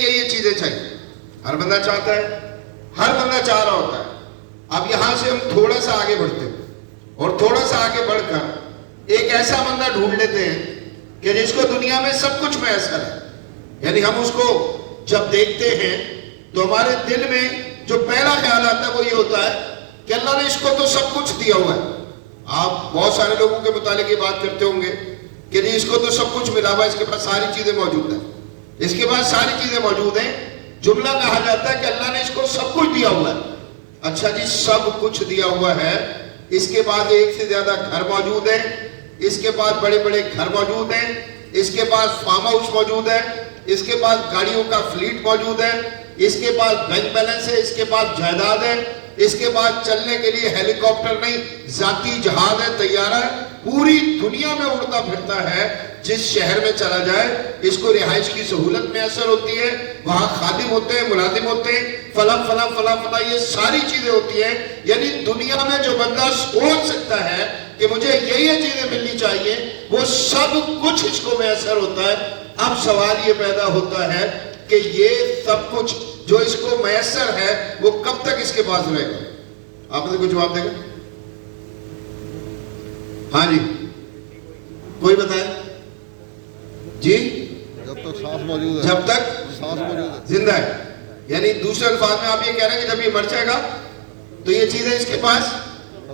یہ چیزیں چاہیے. ہر بندہ چاہتا ہے, ہر بندہ چاہ رہا ہوتا ہے. اب یہاں سے ہم تھوڑا سا آگے بڑھتے ہیں اور تھوڑا سا آگے بڑھ کر ایک ایسا بندہ ڈھونڈ لیتے ہیں کہ جس کو دنیا میں سب کچھ میسر ہے. یعنی ہم اس کو جب دیکھتے ہیں تو ہمارے دل میں جو پہلا خیال آتا ہے وہ یہ ہوتا ہے کہ اللہ نے اس کو تو سب کچھ دیا ہوا ہے. آپ بہت سارے لوگوں کے متعلق یہ بات کرتے ہوں گے کہ نہیں اس کو تو سب کچھ ملا ہوا ہے, اس کے پاس ساری چیزیں موجود ہیں, اس کے پاس ساری چیزیں موجود ہیں. جملہ کہا جاتا ہے کہ اللہ نے اس کو سب کچھ دیا ہوا ہے. اچھا جی, سب کچھ دیا ہوا ہے, اس کے بعد ایک سے زیادہ گھر موجود ہیں, اس کے پاس بڑے بڑے گھر موجود ہیں, اس کے پاس فارم ہاؤس موجود ہے, اس کے پاس گاڑیوں کا فلیٹ موجود ہے, اس کے پاس بینک بیلنس ہے, اس کے پاس جائیداد ہے, اس کے پاس چلنے کے لیے ہیلی کاپٹر نہیں ذاتی جہاز ہے, طیارہ ہے, پوری دنیا میں اڑتا پھرتا ہے. جس شہر میں چلا جائے اس کو رہائش کی سہولت میں اثر ہوتی ہے, وہاں خادم ہوتے ہیں, ملازم ہوتے ہیں, فلاں فلاں فلاں فلاں, یہ ساری چیزیں ہوتی ہیں. یعنی دنیا میں جو بندہ سوچ سکتا ہے کہ مجھے یہ چیزیں ملنی چاہیے وہ سب کچھ اس کو میسر ہوتا ہے. اب سوال یہ پیدا ہوتا ہے کہ یہ سب کچھ جو اس کو میسر ہے وہ کب تک اس کے پاس رہے گا؟ آپ نے کوئی جواب دے گا؟ ہاں جی, کوئی بتائے جی. جب تک سانس موجود ہے, جب تک سانس موجود ہے, زندہ ہے. یعنی دوسرے الفاظ میں آپ یہ کہہ رہے ہیں کہ جب یہ مر جائے گا تو یہ چیزیں اس کے پاس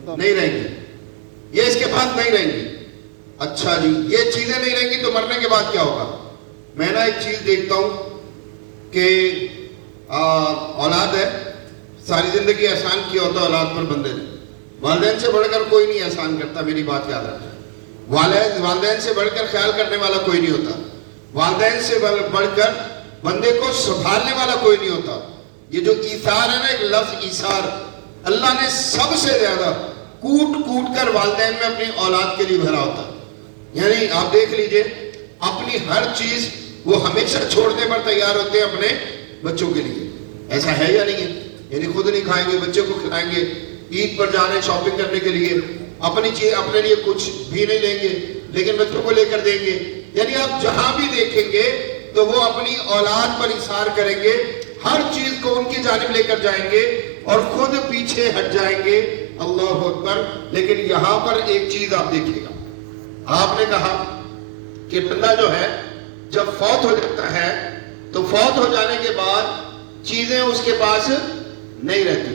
نہیں رہیں گی, یہ اس کے پاس نہیں رہیں گی. اچھا جی, یہ چیزیں نہیں رہیں گی تو مرنے کے بعد کیا ہوگا؟ میں نا ایک چیز دیکھتا ہوں کہ اولاد ہے, ساری زندگی احسان کیا ہوتا ہے اولاد پر بندے نے. والدین سے بڑھ کر کوئی نہیں احسان کرتا, میری بات یاد رکھنا. والدین سے بڑھ کر خیال کرنے والا کوئی نہیں ہوتا, والدین سے بڑھ کر بندے کو سنبھالنے والا کوئی نہیں ہوتا. یہ جو ایثار ہے نا, ایک لفظ ایثار, اللہ نے سب سے زیادہ کوٹ کوٹ کر والدین میں اپنی اولاد کے لیے بھرا ہوتا. یعنی آپ دیکھ لیجئے, اپنی ہر چیز وہ ہمیشہ چھوڑنے پر تیار ہوتے ہیں اپنے بچوں کے لیے. ایسا ہے یا نہیں ہے؟ یعنی خود نہیں کھائیں گے, بچے کو کھلائیں گے, عید پر جا رہے ہیں شاپنگ کرنے کے لیے, اپنی چیز اپنے لیے کچھ بھی نہیں لیں گے لیکن بچوں کو لے کر دیں گے. یعنی آپ جہاں بھی دیکھیں گے تو وہ اپنی اولاد پر اثار کریں گے, ہر چیز کو ان کی جانب لے کر جائیں گے اور خود پیچھے ہٹ جائیں گے. اللہ اکبر. لیکن یہاں پر ایک چیز آپ دیکھیے گا, آپ نے کہا کہ بندہ جو ہے جب فوت ہو جاتا ہے تو فوت ہو جانے کے بعد چیزیں اس کے پاس نہیں رہتی.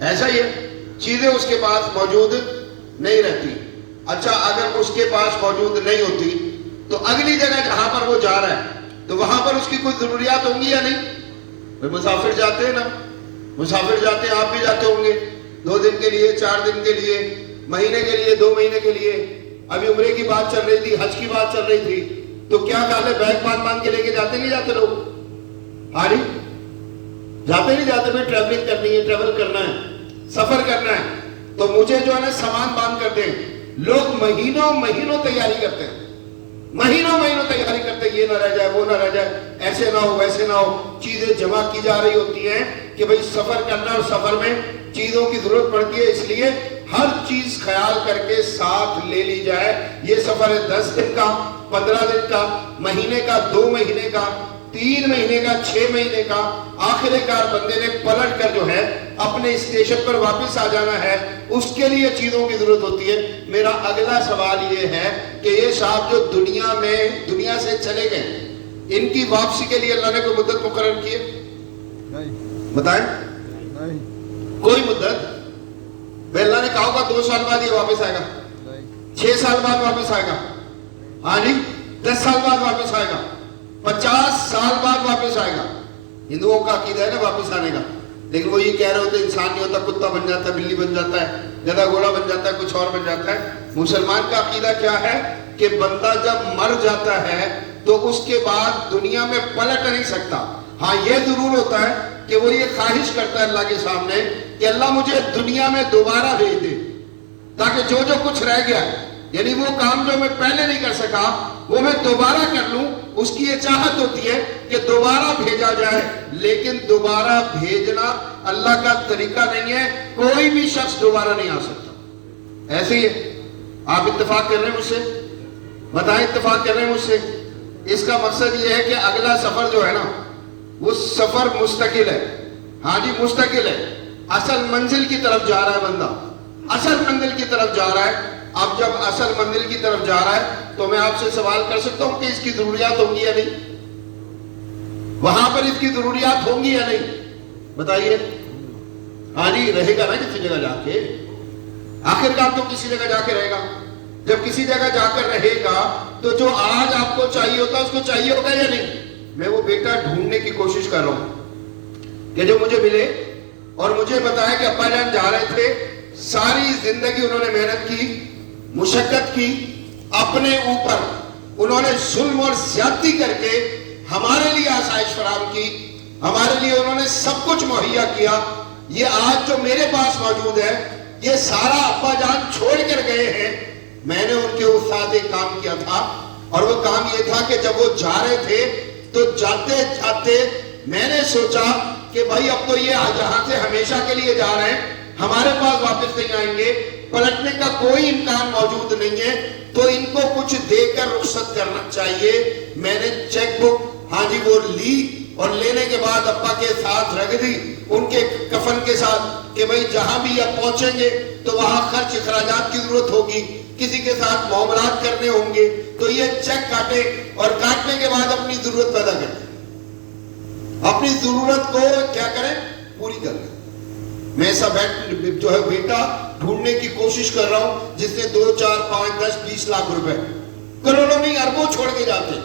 ایسا ہی ہے, چیزیں اس کے پاس موجود نہیں رہتی. اچھا, اگر اس کے پاس موجود نہیں ہوتی تو اگلی جگہ جہاں پر وہ جا رہا ہے تو وہاں پر اس کی کوئی ضروریات ہوں گی یا نہیں؟ مسافر جاتے ہیں نا, مسافر جاتے ہیں, آپ بھی جاتے ہوں گے 2 دن کے لیے, 4 دن کے لیے, مہینے کے لیے, 2 مہینے کے لیے. ابھی عمرے کی بات چل رہی تھی, حج کی بات چل رہی تھی, تو کیا خیال ہے بیگ باندھ کے لے کے جاتے نہیں جاتے لوگ؟ ہاں جی, جاتے نہیں جاتے؟ میں ٹریولنگ کرنی ہے, ٹریول کرنا ہے, سفر کرنا ہے, تو مجھے جو ہے نا سامان باندھ کر دیں. لوگ مہینوں مہینوں تیاری کرتے ہیں, مہینوں مہینوں تیاری کرتے ہیں, یہ نہ رہ جائے, وہ نہ رہ جائے, ایسے نہ ہو, ویسے نہ ہو. چیزیں جمع کی جا رہی ہوتی ہیں کہ بھئی سفر کرنا, اور سفر میں چیزوں کی ضرورت پڑتی ہے, اس لیے ہر چیز خیال کر کے ساتھ لے لی جائے. یہ سفر ہے 10 دن کا, 15 دن کا, مہینے کا, 2 مہینے کا, 3 مہینے کا, 6 مہینے کا. آخر کار بندے نے پلٹ کر جو ہے اپنے اسٹیشن پر واپس آ جانا ہے, اس کے لیے چیزوں کی ضرورت ہوتی ہے. میرا اگلا سوال یہ ہے کہ یہ صاحب جو دنیا سے چلے گئے, ان کی واپسی کے لیے اللہ نے کوئی مدت مقرر کی ہے؟ بتائیں, کوئی مدت؟ بھئی اللہ نے کہا ہوگا 2 سال بعد یہ واپس آئے گا, 6 سال بعد واپس آئے گا, ہاں جی 10 سال بعد واپس آئے گا, 50 سال بعد واپس آئے گا. ہندوؤں کا عقیدہ ہے نا واپس آنے کا, لیکن وہ یہ کہہ رہے ہوتے انسان نہیں ہوتا, کتا بن جاتا ہے, بلی بن جاتا ہے, گدھا گھوڑا بن جاتا ہے, کچھ اور بن جاتا ہے. مسلمان کا عقیدہ کیا ہے کہ بندہ جب مر جاتا ہے تو اس کے بعد دنیا میں پلٹ نہیں سکتا. ہاں یہ ضرور ہوتا ہے کہ وہ یہ خواہش کرتا ہے اللہ کے سامنے کہ اللہ مجھے دنیا میں دوبارہ بھیج دے, تاکہ جو کچھ رہ گیا, یعنی وہ کام جو میں پہلے نہیں کر سکا وہ میں دوبارہ کر لوں. اس کی یہ چاہت ہوتی ہے کہ دوبارہ بھیجا جائے, لیکن دوبارہ بھیجنا اللہ کا طریقہ نہیں ہے, کوئی بھی شخص دوبارہ نہیں آ سکتا. ایسے ہی ہے. آپ اتفاق کر رہے ہیں مجھ سے؟ بتائیں, اتفاق کر رہے ہیں مجھ سے؟ اس کا مقصد یہ ہے کہ اگلا سفر جو ہے نا وہ سفر مستقل ہے. ہاں جی مستقل ہے. اصل منزل کی طرف جا رہا ہے بندہ, اصل منزل کی طرف جا رہا ہے. اب جب اصل منزل کی طرف جا رہا ہے تو میں آپ سے سوال کر سکتا ہوں کہ اس کی ضروریات ہوں گی یا نہیں؟ وہاں پر اس کی ضروریات ہوں گی یا نہیں؟ بتائیے. ہاں جی رہے گا نا کسی جگہ جا کے, آخر کار تو کسی جگہ جا کے رہے گا. جب کسی جگہ جا کر رہے گا تو جو آج آپ کو چاہیے ہوتا ہے اس کو چاہیے ہوگا یا نہیں؟ میں وہ بیٹا ڈھونڈنے کی کوشش کر رہا ہوں کہ جو مجھے ملے اور مجھے بتایا کہ ابا جان جا رہے تھے, ساری زندگی انہوں نے محنت کی, مشقت کی, اپنے اوپر انہوں نے ظلم اور زیادتی کر کے ہمارے لیے آسائش فراہم کی, ہمارے لیے انہوں نے سب کچھ مہیا کیا. یہ آج جو میرے پاس موجود ہے یہ سارا ابا جان چھوڑ کر گئے ہیں. میں نے ان کے ساتھ ایک کام کیا تھا اور وہ کام یہ تھا کہ جب وہ جا رہے تھے تو جاتے جاتے میں نے سوچا کہ بھائی اب تو یہ یہاں سے ہمیشہ کے لیے جا رہے ہیں, ہمارے پاس واپس نہیں آئیں گے, پلٹنے کا کوئی امکان موجود نہیں ہے, تو ان کو کچھ دے کر رخصت کرنا چاہیے. میں نے چیک بک ہاں جی وہ لی اور لینے کے بعد ابا کے ساتھ رکھ دی ان کے کفن کے ساتھ کہ بھئی جہاں بھی آپ پہنچیں گے تو وہاں خرچ اخراجات کی ضرورت ہوگی, کسی کے ساتھ معاملات کرنے ہوں گے, تو یہ چیک کاٹے اور کاٹنے کے بعد اپنی ضرورت پیدا کریں, اپنی ضرورت کو کیا کریں پوری کر لیں. میں ایسا جو ہے بیٹا ڈھونڈنے کی کوشش کر رہا ہوں جس نے 2, 4, 5, 10, 20 لاکھ روپے, کروڑوں نہیں اربوں چھوڑ کے جاتے,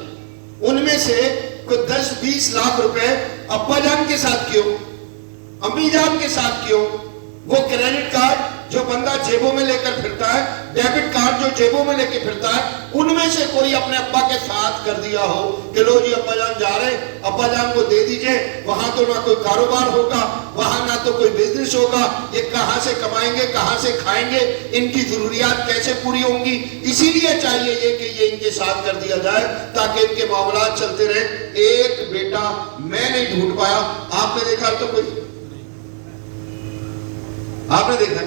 ان میں سے کوئی 10-20 لاکھ روپے ابا جان کے ساتھ کیوں, امی جان کے ساتھ کیوں, وہ کریڈٹ کارڈ جو بندہ جیبوں میں لے کر پھرتا ہے, ڈیبٹ کارڈ جو جیبوں میں لے کے پھرتا ہے, ان میں سے کوئی اپنے ابا کے ساتھ کر دیا ہو کہ لو جی ابا جان جا رہے, ابا جان کو دے دیجئے, وہاں تو نہ کوئی کاروبار ہوگا, وہاں نہ تو کوئی بزنس ہوگا, یہ کہاں سے کمائیں گے, کہاں سے کھائیں گے, ان کی ضروریات کیسے پوری ہوں گی. اسی لیے چاہیے یہ کہ یہ ان کے ساتھ کر دیا جائے تاکہ ان کے معاملات چلتے رہیں. ایک بیٹا میں نہیں ڈھونڈ پایا, آپ نے دیکھا تو کوئی, آپ نے دیکھا,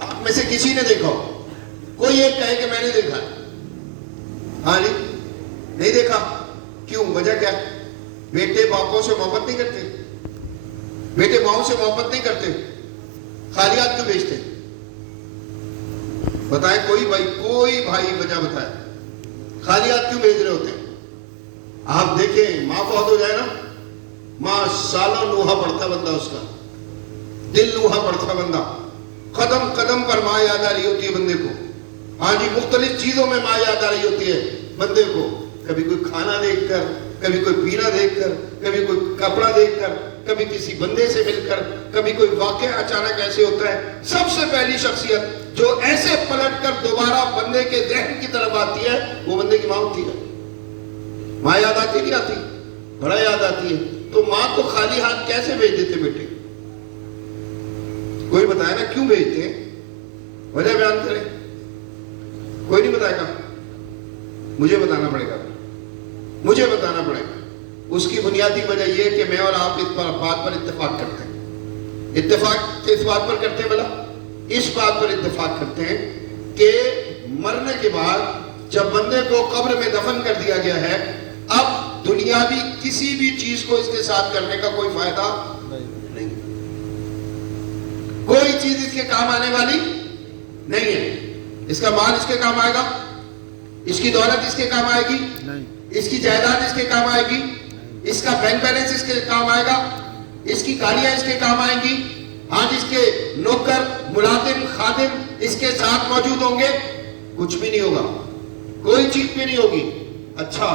آپ میں سے کسی نے دیکھا ہو, کوئی ایک کہے کہ میں نے دیکھا, ہاں جی نہیں دیکھا, کیوں, وجہ کیا؟ بیٹے باپوں سے محبت نہیں کرتے, بیٹے ماؤں سے محبت نہیں کرتے, خالیات کیوں بیچتے؟ بتائیں کوئی بھائی وجہ بتائے, خالیات کیوں بیچ رہے ہوتے ہیں؟ آپ دیکھیں ماں فوت ہو جائے نا, ماں سالوں لوہا پڑتا بندہ, اس کا دل لوہا پڑتا بندہ, قدم قدم پر ماں یاد آ رہی ہوتی ہے بندے کو, ہاں جی مختلف چیزوں میں ماں یاد آ رہی ہوتی ہے بندے کو, کبھی کوئی کھانا دیکھ کر, کبھی کوئی پینا دیکھ کر, کبھی کوئی کپڑا دیکھ کر, کبھی کسی بندے سے مل کر, کبھی کوئی واقعہ اچانک ایسے ہوتا ہے. سب سے پہلی شخصیت جو ایسے پلٹ کر دوبارہ بندے کے ذہن کی طرف آتی ہے وہ بندے کی ماں ہوتی ہے. ماں یاد آتی نہیں آتی, بڑا یاد آتی ہے. تو ماں کو خالی ہاتھ کیسے بھیج دیتے بیٹے؟ کوئی بتائے نا کیوں بھیجتے ہیں, وجہ بیان کریں. کوئی نہیں بتائے گا, مجھے بتانا پڑے گا, مجھے بتانا پڑے گا. اس کی بنیادی وجہ یہ کہ میں اور آپ اس بات پر اتفاق کرتے ہیں. اتفاق اس بات پر کرتے ہیں, بلا اس بات پر اتفاق کرتے ہیں کہ مرنے کے بعد جب بندے کو قبر میں دفن کر دیا گیا ہے, اب دنیاوی کسی بھی چیز کو اس کے ساتھ کرنے کا کوئی فائدہ نہیں, کوئی چیز اس کے کام آنے والی نہیں ہے. اس کا مال اس کے کام آئے گا, اس کی دولت اس کے کام آئے گی, اس کی جائیداد اس کے کام آئے گی, اس کا بینک بیلنس اس کے کام آئے گا, اس کی گاڑیاں اس کے کام آئیں گی, ہاں جس کے نوکر ملازم خادم اس کے ساتھ موجود ہوں گے, کچھ بھی نہیں ہوگا, کوئی چیز بھی نہیں ہوگی. اچھا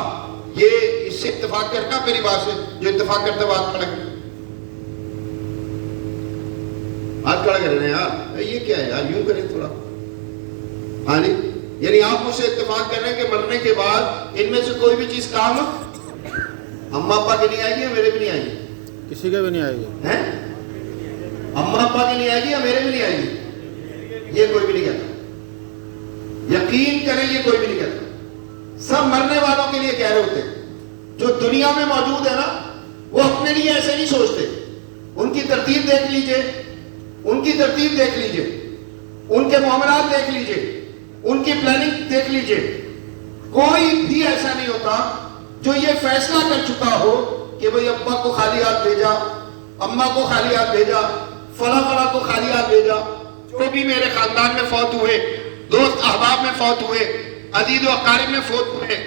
یہ اس سے اتفاق کرنا میری بات سے, جو اتفاق کرتا ہے بات کھڑا کرے, ہاتھ کھڑا کرے نا یار, یہ کیا ہے یار, یوں کریں تھوڑا. ہاں جی یعنی آپ مجھ سے اتفاق کر رہے ہیں کہ مرنے کے بعد ان میں سے کوئی بھی چیز کام اماں ابا کے نہیں آئے گی یا میرے بھی نہیں آئے گی, کسی کے بھی نہیں آئے گی, اماں ابا کے نہیں آئے گی یا میرے بھی نہیں آئے گی, یہ کوئی بھی نہیں کہتا. یقین کریں یہ کوئی بھی نہیں کہتا. سب مرنے والوں کے لیے کہہ رہے ہوتے ہیں. جو دنیا میں موجود ہے نا وہ اپنے لیے ایسے نہیں سوچتے. ان کی ترتیب دیکھ لیجئے, ان کی ترتیب دیکھ لیجئے, ان کے معاملات دیکھ لیجئے, ان کی پلاننگ دیکھ لیجئے. کوئی بھی ایسا نہیں ہوتا جو یہ فیصلہ کر چکا ہو کہ بھئی ابا کو خالی ہاتھ بھیجا، اماں کو خالی ہاتھ بھیجا، فلاں فلاں کو خالی ہاتھ بھیجا، جو بھی میرے خاندان میں فوت ہوئے، دوست احباب میں فوت ہوئے، عزیز و اقارب میں فوت ہوئے،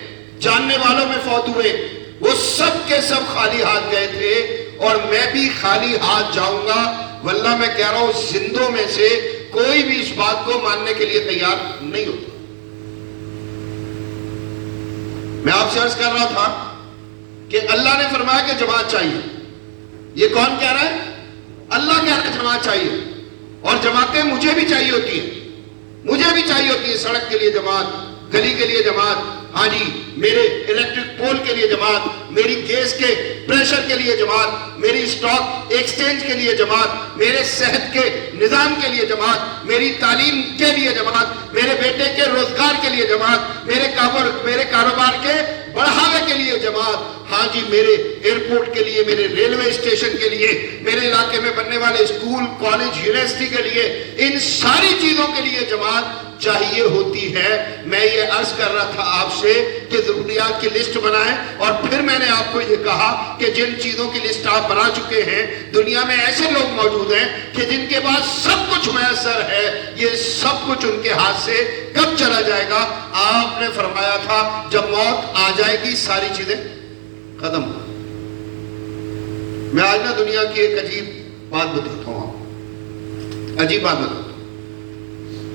جاننے والوں میں فوت ہوئے، وہ سب کے سب خالی ہاتھ گئے تھے، اور میں بھی خالی ہاتھ جاؤں گا۔ واللہ میں کہہ رہا ہوں زندوں میں سے کوئی بھی اس بات کو ماننے کے لیے تیار نہیں ہوتا۔ میں آپ سے عرض کر رہا تھا کہ اللہ نے فرمایا کہ جماعت چاہیے۔ یہ کون کہہ رہا ہے؟ اللہ کہہ رہا ہے جماعت چاہیے، اور جماعتیں مجھے بھی چاہیے ہوتی ہیں، مجھے بھی چاہیے ہوتی ہے۔ سڑک کے لیے جماعت، گلی کے لیے جماعت، ہاں جی میرے الیکٹرک پول کے لیے جماعت، میری گیس کے پریشر کے لیے جماعت، میری سٹاک ایکسچینج کے لیے جماعت، میرے صحت کے نظام کے لیے جماعت، میری تعلیم کے لیے جماعت، میرے بیٹے کے روزگار کے لیے جماعت، میرے کاروبار کے بڑھاوے کے لیے جماعت، ہاں جی میرے ایئرپورٹ کے لیے، میرے ریلوے اسٹیشن کے لیے، میرے علاقے میں بننے والے اسکول، کالج، یونیورسٹی کے لیے، ان ساری چیزوں کے لیے جماعت چاہیے ہوتی ہے۔ میں یہ عرض کر رہا تھا آپ سے کہ ضروریات کی لسٹ بنائیں، اور پھر میں نے آپ کو یہ کہا کہ جن چیزوں کی لسٹ آپ بنا چکے ہیں، دنیا میں ایسے لوگ موجود ہیں کہ جن کے پاس سب کچھ میسر ہے، یہ سب کچھ ان کے ہاتھ سے کب چلا جائے گا؟ آپ نے فرمایا تھا جب موت آ جائے گی ساری چیزیں ختم ہو۔ میں آج نا دنیا کی ایک عجیب بات بتاتا ہوں آپ کو، عجیب بات بتاتا ہوں۔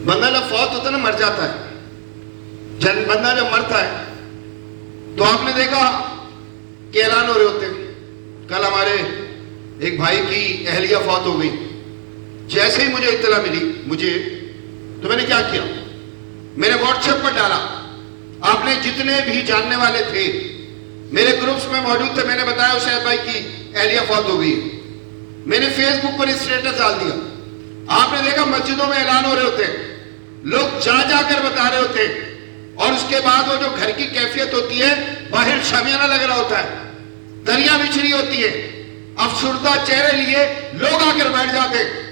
بندہ جب فوت ہوتا ہے نا، مر جاتا ہے، بندہ جب مرتا ہے تو آپ نے دیکھا کہ اعلان ہو رہے ہوتے ہیں۔ کل ہمارے ایک بھائی کی اہلیہ فوت ہو گئی۔ جیسے ہی مجھے اطلاع ملی تو میں نے کیا کیا، میں نے واٹس ایپ پر ڈالا، آپ نے جتنے بھی جاننے والے تھے میرے گروپس میں موجود تھے، میں نے بتایا اسید بھائی کی اہلیہ فوت ہو گئی۔ میں نے فیس بک پر اسٹیٹس ڈال دیا۔ آپ نے دیکھا مسجدوں میں اعلان ہو رہے ہوتے ہیں، لوگ جا کر بتا رہے ہوتے ہیں، اور اس کے بعد وہ جو گھر کی کیفیت ہوتی ہے، باہر شامیانہ لگ رہا ہوتا ہے، دریاں بچھ رہی ہوتی ہے، افسردہ چہرے لیے لوگ آ کر بیٹھ جاتے ہیں۔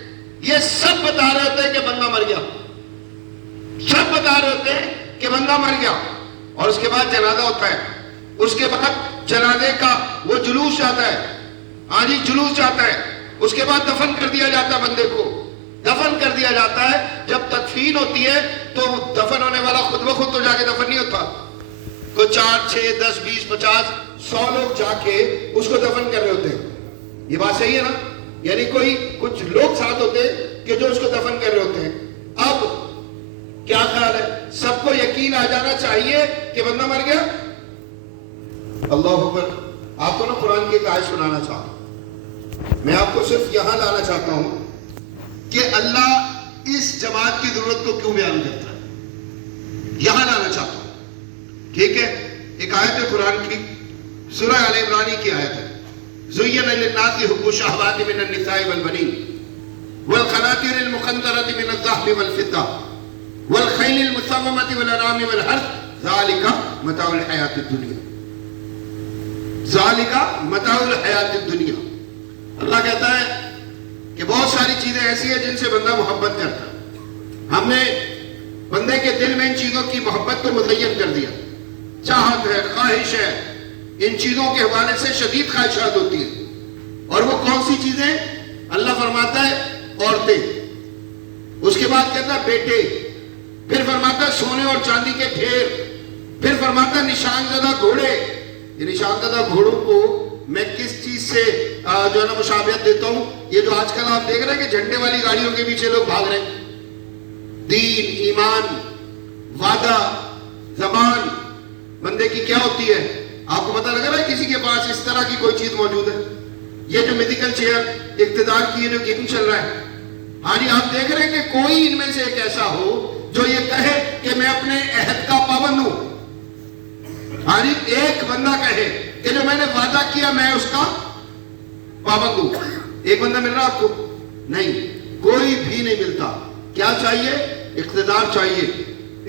یہ سب بتا رہے ہوتے ہیں کہ بندہ مر گیا، سب بتا رہے ہوتے ہیں کہ بندہ مر گیا، اور اس کے بعد جنازہ ہوتا ہے، اس کے بعد جنازے کا وہ جلوس جاتا ہے، ہاں جی جلوس جاتا ہے، اس کے بعد دفن کر دیا جاتا ہے، بندے کو دفن کر دیا جاتا ہے۔ جب تدفین ہوتی ہے تو دفن ہونے والا خود بخود تو جا کے دفن نہیں ہوتا، تو 4 6 10 20 50 100 لوگ جا کے اس کو دفن کر رہے ہوتے ہیں۔ یہ بات صحیح ہے نا؟ یعنی کوئی کچھ لوگ ساتھ ہوتے ہیں کہ جو اس کو دفن کر رہے ہوتے ہیں۔ اب کیا خیال ہے، سب کو یقین آ جانا چاہیے کہ بندہ مر گیا؟ اللہ اکبر۔ آپ کو نا قرآن کی ایک آیت سنانا چاہتا ہوں، میں آپ کو صرف یہاں لانا چاہتا ہوں کہ اللہ اس جماعت کی ضرورت کو کیوں بیان کرتا ہے، یہاں لانا چاہتا ہوں، ٹھیک ہے؟ ایک آیت ہے قرآن کی، سورہ آل عمران کی آیت ہے، زُيِّنَ لِلنَّاسِ حُبُّ الشَّهَوَاتِ مِنَ النِّسَاءِ وَالْبَنِينَ وَالْقَنَاطِيرِ الْمُقَنطَرَةِ مِنَ الذَّهَبِ وَالْفِضَّةِ وَالْخَيْلِ الْمُسَوَّمَةِ وَالْأَنْعَامِ وَالْحَرْثِ ذَلِكَ مَتَاعُ الْحَيَاةِ الدُّنْيَا، ذَلِكَ مَتَاعُ الْحَيَاةِ الدُّنْيَا۔ اللہ کہتا ہے کہ بہت ساری چیزیں ایسی ہیں جن سے بندہ محبت کرتا ہے، ہم نے بندے کے دل میں ان چیزوں کی محبت کو مزین کر دیا، چاہت ہے، خواہش ہے، ان چیزوں کے حوالے سے شدید خواہشات ہوتی ہیں۔ اور وہ کون سی چیزیں؟ اللہ فرماتا ہے عورتیں، اس کے بعد کہتا ہے بیٹے، پھر فرماتا ہے سونے اور چاندی کے ڈھیر، پھر فرماتا ہے نشان زدہ گھوڑے۔ یہ نشان زدہ گھوڑوں کو میں کس چیز سے جو ہے نا مشابہت دیتا ہوں؟ یہ جو آج کل آپ دیکھ رہے ہیں کہ جھنڈے والی گاڑیوں کے پیچھے لوگ بھاگ رہے ہیں، دین، ایمان، وعدہ، زبان بندے کی کیا ہوتی ہے؟ آپ کو پتہ لگ رہا ہے کسی کے پاس اس طرح کی کوئی چیز موجود ہے؟ یہ جو میڈیکل چیئر اقتدار کی جو گیم چل رہا ہے، ہاں جی آپ دیکھ رہے ہیں کہ کوئی ان میں سے ایک ایسا ہو جو یہ کہے کہ میں اپنے عہد کا پابند ہوں۔ ہاں جی ایک بندہ کہے کہ جو میں نے وعدہ کیا میں اس کا پابند ہوں، ایک بندہ مل رہا آپ کو؟ نہیں، کوئی بھی نہیں ملتا۔ کیا چاہیے؟ اقتدار چاہیے،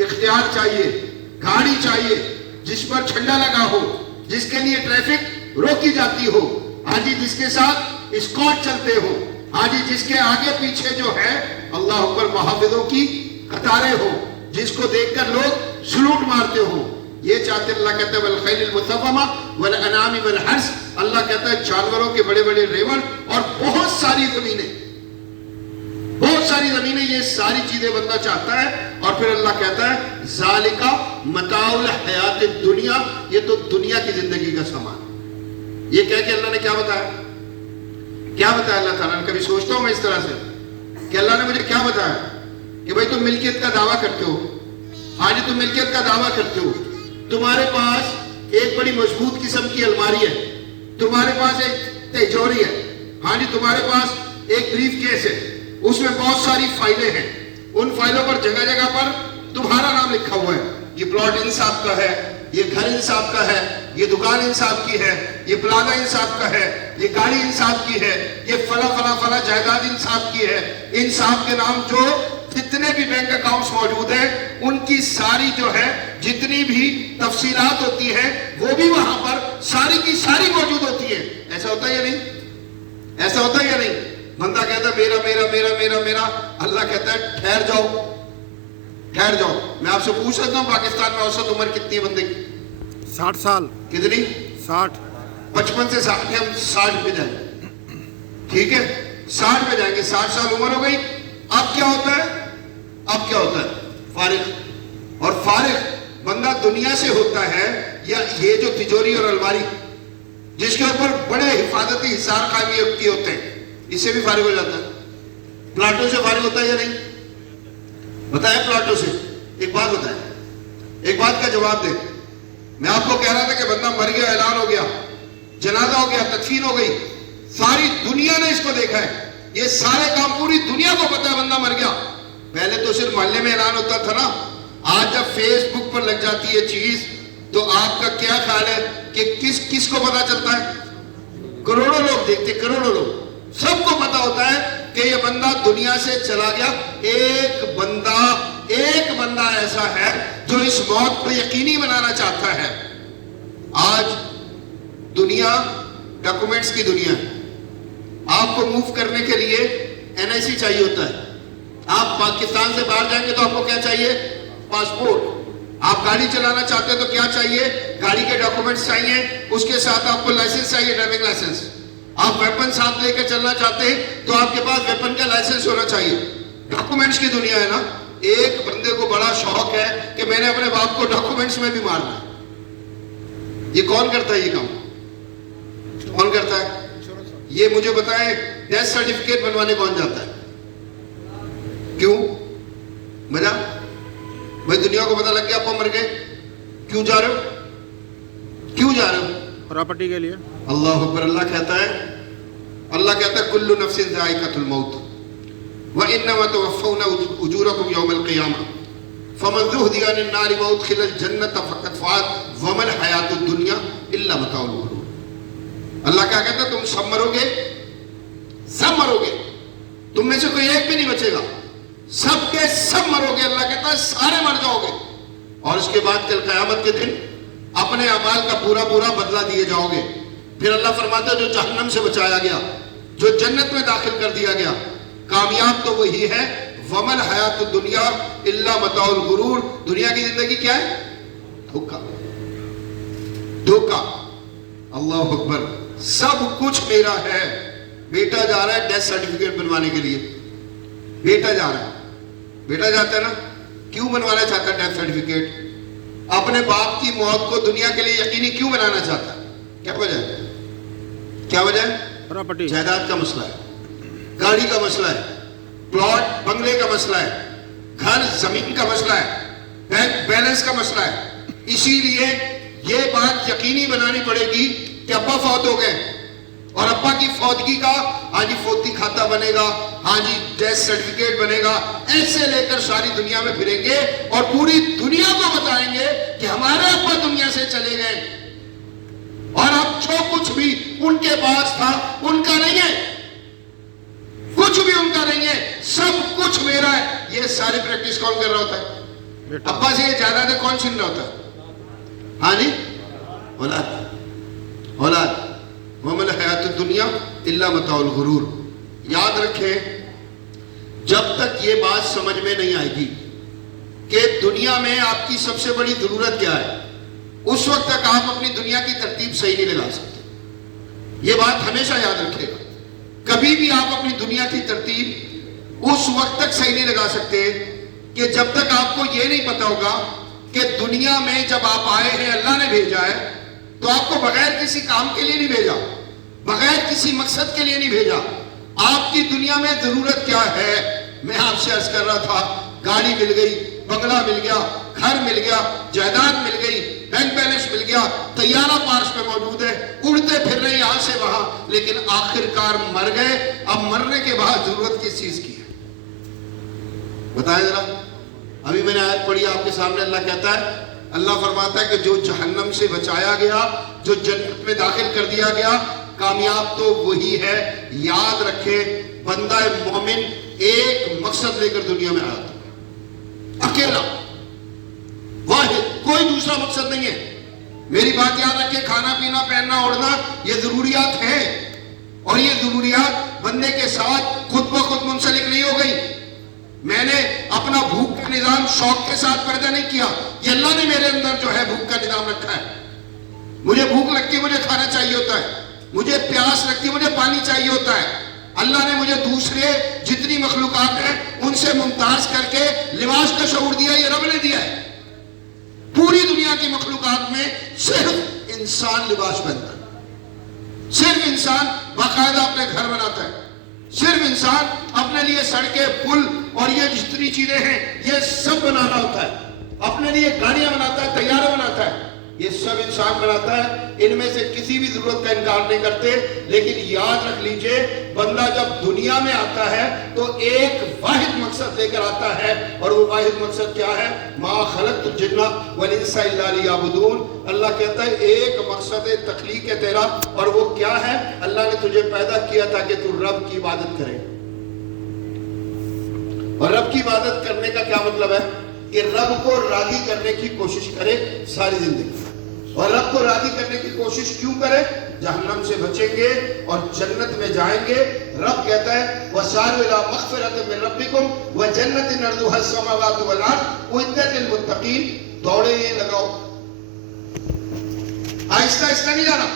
اختیار چاہیے، گاڑی چاہیے جس پر جھنڈا لگا ہو، جس کے لیے ٹریفک روکی جاتی ہو، ہاں جی جس کے ساتھ اسکارٹ چلتے ہو، ہاں جی جس کے آگے پیچھے جو ہے اللہ اکبر محافظوں کی قطاریں ہو، جس کو دیکھ کر لوگ سلوٹ مارتے ہو، یہ چاہتے ہیں. اللہ کہتا ہے والخیل المسومہ والانعام والحرث. اللہ کہتا ہے جانوروں کے بڑے بڑے ریوڑ اور بہت ساری زمینیں، بہت ساری زمینیں، یہ ساری چیزیں بندہ چاہتا ہے. اور پھر اللہ کہتا ہے ذالک متاع الحیات الدنیا، یہ تو دنیا کی زندگی کا سامان. یہ کہہ کے اللہ نے کیا بتایا؟ کیا بتایا اللہ تعالیٰ نے؟ کبھی سوچتا ہوں میں اس طرح سے کہ اللہ نے مجھے کیا بتایا کہ بھائی تم ملکیت کا دعویٰ کرتے ہو. ہاں جی تم ملکیت کا دعویٰ کرتے ہو، تمہارے پاس ایک بڑی مضبوط قسم کی الماری ہے، تمہارے پاس ایک تیجوری ہے، ہاں جی تمہارے پاس ایک بریف کیس ہے، اس میں بہت ساری فائلیں ہیں، ان فائلوں پر جگہ جگہ پر تمہارا نام لکھا ہوا ہے. یہ پلاٹ انصاف کا ہے، یہ گھر انصاف کا ہے، یہ دکان انصاف کی ہے، یہ پلازا انصاف کا ہے، یہ گاڑی انصاف کی ہے، یہ فلاں فلاں فلاں جائیداد انصاف کی ہے. انصاف کے نام جو جتنے بھی بینک اکاؤنٹس موجود ہیں ان کی ساری جو ہے جتنی بھی تفصیلات ہوتی ہیں وہ بھی وہاں پر ساری کی ساری موجود ہوتی ہے. ایسا ہوتا ہے یا نہیں؟ ایسا ہوتا ہے یا نہیں؟ بندہ کہتا ہے میرا میرا میرا میرا میرا. اللہ کہتا ہے ٹھہر جاؤ ٹھہر جاؤ. میں آپ سے پوچھ سکتا ہوں پاکستان میں اوسط عمر کتنی ہے بندے کی؟ 60 سال. کتنی؟ 60. 55 سے 60 کے ہم 60 پہ جائیں گے. ٹھیک ہے 60 پہ جائیں گے. 60 سال عمر ہو گئی. اب کیا ہوتا ہے؟ اب کیا ہوتا ہے؟ فارغ. اور فارغ بندہ دنیا سے ہوتا ہے یا یہ جو تجوری اور الماری جس کے اوپر بڑے حفاظتی حصار قائم کیے ہوتے ہیں اس سے بھی فارغ ہو جاتا ہے. پلاٹوں سے فارغ ہوتا ہے یا نہیں؟ بتائیں پلاٹوں سے. ایک بات بتائیں، ایک بات کا جواب دیں. میں آپ کو کہہ رہا تھا کہ بندہ مر گیا، اعلان ہو گیا، جنازہ ہو گیا، تدفین ہو گئی، ساری دنیا نے اس کو دیکھا ہے. یہ سارے کام پوری دنیا کو پتا ہے بندہ مر گیا. پہلے تو صرف محلے میں اعلان ہوتا تھا نا. آج جب فیس بک پر لگ جاتی ہے چیز تو آپ کا کیا خیال ہے کہ کس کس کو پتا چلتا ہے؟ کروڑوں لوگ دیکھتے، کروڑوں لوگ، سب کو پتا ہوتا ہے کہ یہ بندہ دنیا سے چلا گیا. ایک بندہ ایسا ہے جو اس موت کو یقینی بنانا چاہتا ہے. آج دنیا ڈاکومنٹس کی دنیا ہے. آپ کو موو کرنے کے لیے NIC چاہیے ہوتا ہے. آپ پاکستان سے باہر جائیں گے تو آپ کو کیا چاہیے؟ پاسپورٹ. آپ گاڑی چلانا چاہتے ہیں تو کیا چاہیے؟ گاڑی کے ڈاکومنٹس چاہیے. اس کے ساتھ آپ کو لائسنس چاہیے، ڈرائیونگ لائسنس. آپ ویپن ساتھ لے کر چلنا چاہتے ہیں تو آپ کے پاس ویپن کا لائسنس ہونا چاہیے. ڈاکومنٹس کی دنیا ہے نا. ایک بندے کو بڑا شوق ہے کہ میں نے اپنے باپ کو ڈاکومنٹس میں بھی مارنا ہے. یہ کون کرتا ہے یہ کام؟ کون کرتا ہے یہ؟ مجھے بتائیں ڈیتھ سرٹیفکیٹ بنوانے کون جاتا ہے؟ کیوں؟ مزہ بھائی دنیا کو پتا لگ گیا آپ مر گئے. کیوں جا رہے ہو؟ کیوں جا رہے ہو؟ پراپرٹی کے لیے. اللہ اکبر. اللہ کہتا ہے کل نفس ذائقۃ الموت وانما توفون اجورکم یوم القیامہ فمن زحزح عن النار وادخل الجنۃ فقد فاز وما الحیاۃ الدنیا الا متاع الغرور. اللہ کیا کہتا ہے؟ تم سب مرو گے، سب مرو گے، تم میں سے کوئی ایک بھی نہیں بچے گا، سب کے سب مرو گے. اللہ کہتا ہے سارے مر جاؤ گے اور اس کے بعد کل قیامت کے دن اپنے اعمال کا پورا پورا بدلہ دیے جاؤ گے. پھر اللہ فرماتا ہے جو جہنم سے بچایا گیا، جو جنت میں داخل کر دیا گیا، کامیاب تو وہی ہے. ومل حیات الدنیا الا متاع الغرور. دنیا کی زندگی کیا ہے؟ دھوکا، دھوکا. اللہ اکبر. سب کچھ میرا ہے. بیٹا جا رہا ہے ڈیتھ سرٹیفکیٹ بنوانے کے لیے. بیٹا جا رہا ہے، بیٹا جاتا ہے نا. کیوں بنوانا چاہتا ہے ڈیتھ سرٹیفکیٹ؟ اپنے باپ کی موت کو دنیا کے لیے یقینی کیوں بنانا چاہتا ہے؟ کیا وجہ ہے؟ کیا وجہ ہے؟ پراپرٹی، جائیداد کا مسئلہ ہے، گاڑی کا مسئلہ ہے، پلاٹ بنگلے کا مسئلہ ہے، گھر زمین کا مسئلہ ہے، بینک بیلنس کا مسئلہ ہے. اسی لیے یہ بات یقینی بنانی پڑے گی کہ ابا فوت ہو گئے اور ابا کی فوتگی کا ہاں جی فوتی کھاتا بنے گا، ہاں جی ڈیتھ سرٹیفکیٹ بنے گا. ایسے لے کر ساری دنیا میں پھریں گے اور پوری دنیا کو بتائیں گے کہ ہمارے ابا دنیا سے چلے گئے اور اب جو کچھ بھی ان کے پاس تھا ان کا نہیں ہے، کچھ بھی ان کا نہیں ہے، سب کچھ میرا ہے. یہ ساری پریکٹس کون کر رہا ہوتا ہے؟ ابا سے یہ جائیدادیں کون چھین رہا ہوتا ہے؟ ہاں جی اولاد. اولاد. وَمَا الْحَيَاةُ الدُّنْيَا إِلَّا مَتَاعُ الْغُرُورِ. یاد رکھیں جب تک یہ بات سمجھ میں نہیں آئے گی کہ دنیا میں آپ کی سب سے بڑی ضرورت کیا ہے، اس وقت تک آپ اپنی دنیا کی ترتیب صحیح نہیں لگا سکتے. یہ بات ہمیشہ یاد رکھے گا. کبھی بھی آپ اپنی دنیا کی ترتیب اس وقت تک صحیح نہیں لگا سکتے کہ جب تک آپ کو یہ نہیں پتا ہوگا کہ دنیا میں جب آپ آئے ہیں اللہ نے بھیجا ہے تو آپ کو بغیر کسی کام کے لیے نہیں بھیجا, بغیر کسی مقصد کے لیے نہیں بھیجا. آپ کی دنیا میں ضرورت کیا ہے؟ میں آپ سے عرض کر رہا تھا, گاڑی مل گئی, بنگلہ مل گیا, گھر مل گیا, جائیداد مل گئی, بینک بیلنس مل گیا, طیارہ پارس پہ موجود ہے, اڑتے پھر رہے یہاں سے وہاں, لیکن آخر کار مر گئے. اب مرنے کے بعد ضرورت کس چیز کی ہے بتائیں ذرا. ابھی میں نے آیت پڑھی آپ کے سامنے, اللہ کہتا ہے, اللہ فرماتا ہے کہ جو جہنم سے بچایا گیا, جو جنت میں داخل کر دیا گیا, کامیاب تو وہی ہے. یاد رکھے بندہ مومن ایک مقصد لے کر دنیا میں آیا تھا, اکیلا, واحد, کوئی دوسرا مقصد نہیں ہے. میری بات یاد رکھے, کھانا پینا پہننا اوڑھنا یہ ضروریات ہیں, اور یہ ضروریات بندے کے ساتھ خود بخود منسلک نہیں ہو گئی. میں نے اپنا بھوک کا نظام شوق کے ساتھ پیدا نہیں کیا, یہ اللہ نے میرے اندر جو ہے بھوک کا نظام رکھا ہے. مجھے بھوک لگتی ہے, مجھے کھانا چاہیے ہوتا ہے, مجھے پیاس لگتی ہے, مجھے پانی چاہیے ہوتا ہے. اللہ نے مجھے دوسرے جتنی مخلوقات ہیں ان سے ممتاز کر کے لباس کا شعور دیا, یہ رب نے دیا ہے. پوری دنیا کی مخلوقات میں صرف انسان لباس پہنتا ہے, صرف انسان باقاعدہ اپنے گھر بناتا ہے, صرف انسان اپنے لیے سڑکیں, پل اور یہ جتنی چیزیں ہیں یہ سب بنانا ہوتا ہے. اپنے لیے گاڑیاں بناتا ہے, طیارے بناتا ہے, یہ سب انسان بناتا ہے. ان میں سے کسی بھی ضرورت کا انکار نہیں کرتے. لیکن یاد رکھ لیجئے, بندہ جب دنیا میں آتا ہے تو ایک واحد مقصد لے کر آتا ہے, اور وہ واحد مقصد کیا ہے؟ ما خلقت الجن والانس الا لیعبدون. اللہ کہتا ہے ایک مقصد تخلیق ہے تیرا, اور وہ کیا ہے؟ اللہ نے تجھے پیدا کیا تھا کہ تو رب کی عبادت کرے. اور رب کی عبادت کرنے کا کیا مطلب ہے؟ کہ رب کو راضی کرنے کی کوشش کرے ساری زندگی. اور رب کو راضی کرنے کی کوشش کیوں کرے؟ جہنم سے بچیں گے اور جنت میں جائیں گے. رب کہتا ہے وَسَارِعُوا إِلَىٰ مَغْفِرَةٍ مِّن رَّبِّكُمْ وَجَنَّةٍ عَرْضُهَا السَّمَاوَاتُ وَالْأَرْضُ أُعِدَّتْ لِلْمُتَّقِينَ. دوڑے لگاؤ, آہستہ آہستہ نہیں جانا,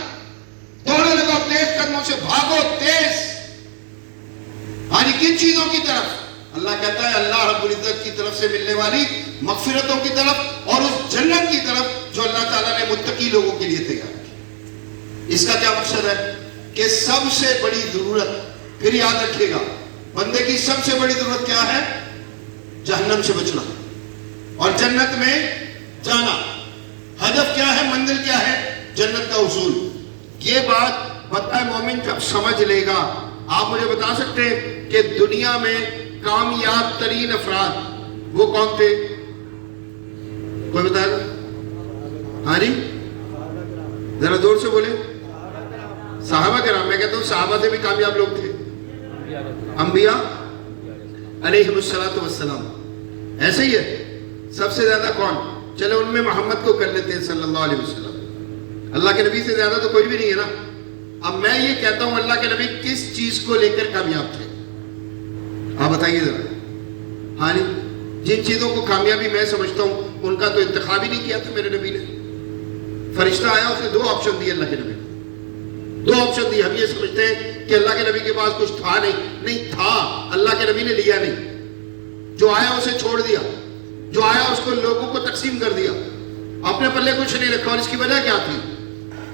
دوڑے لگاؤ, تیز قدموں سے بھاگو, تیز. کن چیزوں کی طرف؟ اللہ کہتا ہے اللہ رب العزت کی طرف سے ملنے والی مغفرتوں کی طرف, اور اس جنت کی طرف جو اللہ تعالیٰ نے متقی لوگوں کے لیے تیار کی. اس کا کیا مقصد ہے؟ کہ سب سے بڑی ضرورت, پھر یاد رکھیے گا, بندے کی سب سے بڑی ضرورت کیا ہے؟ جہنم سے بچنا اور جنت میں جانا. ہدف کیا ہے؟ منزل کیا ہے؟ جنت کا حصول. یہ بات بندہ مومن جب سمجھ لے گا. آپ مجھے بتا سکتے ہیں کہ دنیا میں کامیاب ترین افراد وہ کون تھے؟ کوئی بتائے گا؟ ہاں جی, ذرا زور سے بولے. صحابہ کرام. میں کہتا ہوں صحابہ سے بھی کامیاب لوگ تھے, انبیاء علیہم الصلوۃ والسلام. ایسے ہی ہے. سب سے زیادہ کون؟ چلے ان میں محمد کو کر لیتے ہیں صلی اللہ علیہ وسلم. اللہ کے نبی سے زیادہ تو کوئی بھی نہیں ہے نا. اب میں یہ کہتا ہوں اللہ کے نبی کس چیز کو لے کر کامیاب تھے؟ آپ بتائیے ذرا. ہاں جی, جن چیزوں کو کامیابی میں سمجھتا ہوں ان کا تو انتخاب ہی نہیں کیا تھا میرے نبی نے. فرشتہ آیا, اس نے 2 آپشن دیے اللہ کے نبی کو, 2 آپشن دیے. ہم یہ سمجھتے ہیں کہ اللہ کے نبی کے پاس کچھ تھا, نہیں تھا. اللہ کے نبی نے لیا نہیں, جو آیا اسے چھوڑ دیا, جو آیا اس کو لوگوں کو تقسیم کر دیا, اپنے پلے کچھ نہیں رکھا. اور اس کی وجہ کیا تھی؟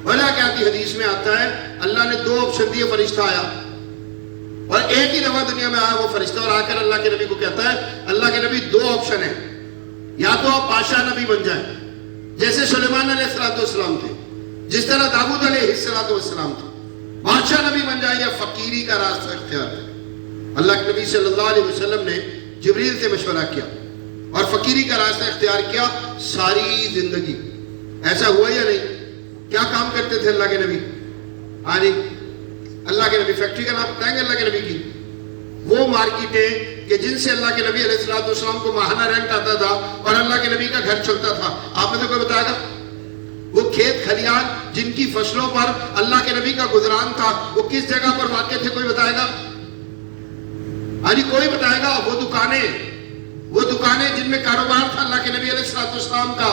وجہ کیا تھی؟ حدیث میں آتا ہے اللہ نے 2 آپشن دیے. فرشتہ آیا اور ایک ہی دفعہ دنیا میں آیا وہ فرشتہ, اور آ کر اللہ کے نبی کو کہتا ہے اللہ کے نبی 2 آپشن ہیں, یا تو آپ بادشاہ نبی بن جائیں جیسے سلیمان علیہ السلام تھے, جس طرح داؤد علیہ السلام تھے, بادشاہ نبی بن جائیں, یا فقیری کا راستہ اختیار کریں. اللہ کے نبی صلی اللہ علیہ وسلم نے جبریل سے مشورہ کیا اور فقیری کا راستہ اختیار کیا ساری زندگی. ایسا ہوا یا نہیں؟ کیا کام کرتے تھے اللہ کے نبی؟ ہاں جی, اللہ کے نبی فیکٹری کا نام بتائیں گے اللہ کے نبی کی؟ وہ مارکیٹیں کہ جن سے اللہ کے نبی علیہ السلام کو ماہانہ رینٹ آتا تھا اور اللہ کے نبی کا گھر چلتا تھا. آپ میں سے کوئی بتائے گا؟ وہ کھیت کھلیان جن کی فصلوں پر اللہ کے نبی کا گزران تھا, وہ کس جگہ پر واقع تھے؟ کوئی بتائے گا؟ ہاں جی, کوئی بتائے گا؟ وہ دکانیں جن میں کاروبار تھا اللہ کے نبی علیہ السلام کا,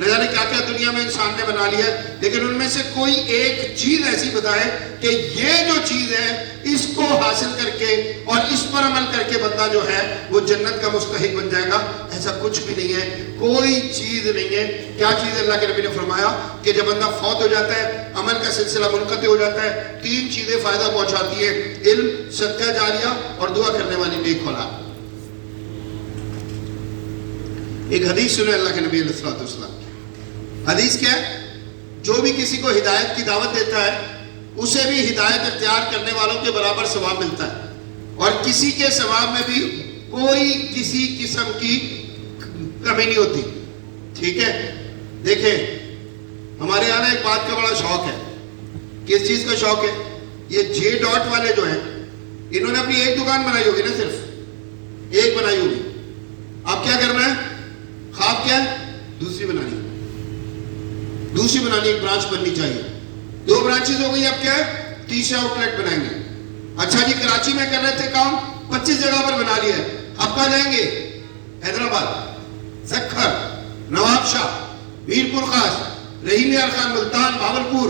نہ جانے کیا کیا دنیا میں انسان نے بنا لیا ہے، لیکن ان میں سے کوئی ایک چیز ایسی بتائے کہ یہ جو چیز ہے اس کو حاصل کر کے اور اس پر عمل کر کے بندہ جو ہے وہ جنت کا مستحق بن جائے گا۔ ایسا کچھ بھی نہیں ہے، کوئی چیز نہیں ہے۔ کیا چیز ہے؟ اللہ کے نبی نے فرمایا کہ جب بندہ فوت ہو جاتا ہے، عمل کا سلسلہ منقطع ہو جاتا ہے، 3 چیزیں فائدہ پہنچاتی ہیں: علم، صدقہ جاریہ اور دعا کرنے والی نیک اولاد۔ ایک حدیث سنیں اللہ کے نبی علیہ الصلوۃ والسلام۔ حدیث کیا ہے؟ جو بھی کسی کو ہدایت کی دعوت دیتا ہے اسے بھی ہدایت اختیار کرنے والوں کے برابر ثواب ملتا ہے، اور کسی کے ثواب میں بھی کوئی کسی قسم کی کمی نہیں ہوتی۔ ٹھیک ہے؟ دیکھیں ہمارے یہاں ایک بات کا بڑا شوق ہے۔ کس چیز کا شوق ہے؟ یہ جے ڈاٹ والے جو ہیں انہوں نے اپنی ایک دکان بنائی ہوگی نا، صرف ایک بنائی ہوگی۔ اب کیا کرنا ہے؟ خواب کیا ہے؟ دوسری بنانی ہے، دوسری بنانی، ایک برانچ بننی چاہیے۔ 2 برانچز ہو گئی، اب کیا ہے؟ تیسرا آؤٹ لیٹ بنائیں گے۔ اچھا جی، کراچی میں کر رہے تھے کام، 25 جگہ پر بنا لیا ہے، اب کہاں جائیں گے؟ حیدرآباد، سکھر، نواب شاہ، میر پور خاص، رحیم یار خان، ملتان، بھاولپور،